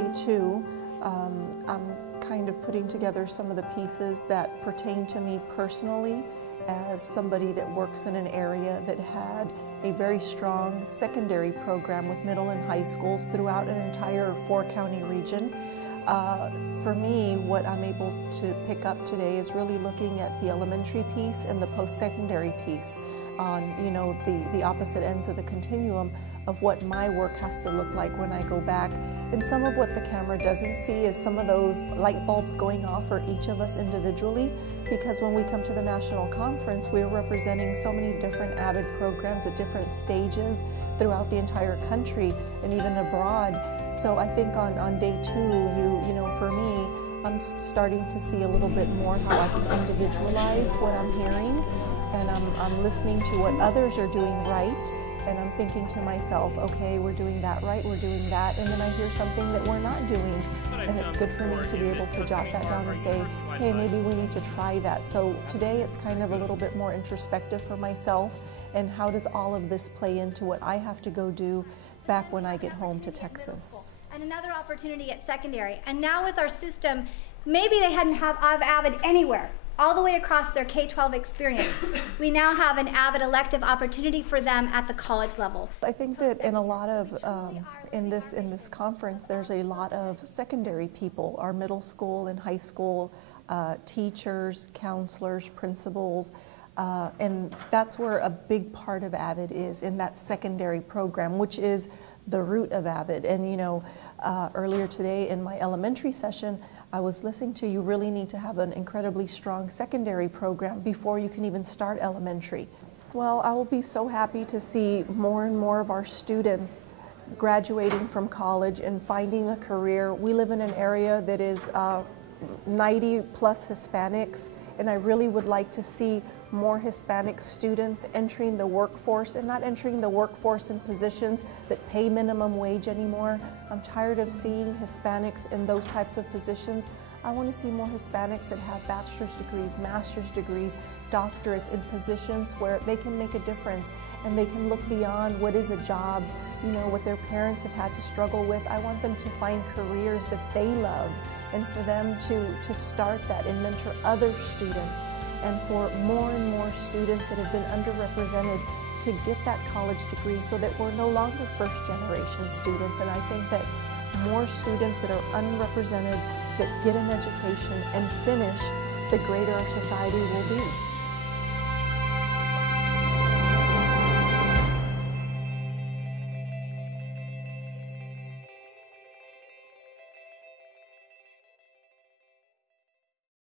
day 2, I'm kind of putting together some of the pieces that pertain to me personally as somebody that works in an area that had a very strong secondary program with middle and high schools throughout an entire 4-county region. For me, what I'm able to pick up today is really looking at the elementary piece and the post-secondary piece on, the opposite ends of the continuum of what my work has to look like when I go back. And some of what the camera doesn't see is some of those light bulbs going off for each of us individually, because when we come to the national conference, we're representing so many different AVID programs at different stages throughout the entire country and even abroad. So I think on day 2, for me, I'm starting to see a little bit more how I can individualize what I'm hearing, and I'm listening to what others are doing right, and I'm thinking to myself, okay, we're doing that right, we're doing that, and then I hear something that we're not doing, and it's good for me to be able to jot that down and say, hey, maybe we need to try that. So today it's kind of a little bit more introspective for myself, and how does all of this play into what I have to go do back when I get home to Texas. And another opportunity at secondary. And now with our system, maybe they hadn't have AVID anywhere, all the way across their K-12 experience. We now have an AVID elective opportunity for them at the college level. I think that in a lot of, in this conference, there's a lot of secondary people, our middle school and high school teachers, counselors, principals, and that's where a big part of AVID is, in that secondary program, which is the root of AVID. And earlier today in my elementary session, I was listening to, you really need to have an incredibly strong secondary program before you can even start elementary. Well, I will be so happy to see more and more of our students graduating from college and finding a career. We live in an area that is 90+ Hispanics, and I really would like to see more Hispanic students entering the workforce, and not entering the workforce in positions that pay minimum wage anymore. I'm tired of seeing Hispanics in those types of positions. I want to see more Hispanics that have bachelor's degrees, master's degrees, doctorates in positions where they can make a difference and they can look beyond what is a job, what their parents have had to struggle with. I want them to find careers that they love, and for them to start that and mentor other students, and for more and more students that have been underrepresented to get that college degree, so that we're no longer first-generation students. And I think that more students that are unrepresented, that get an education and finish, the greater our society will be.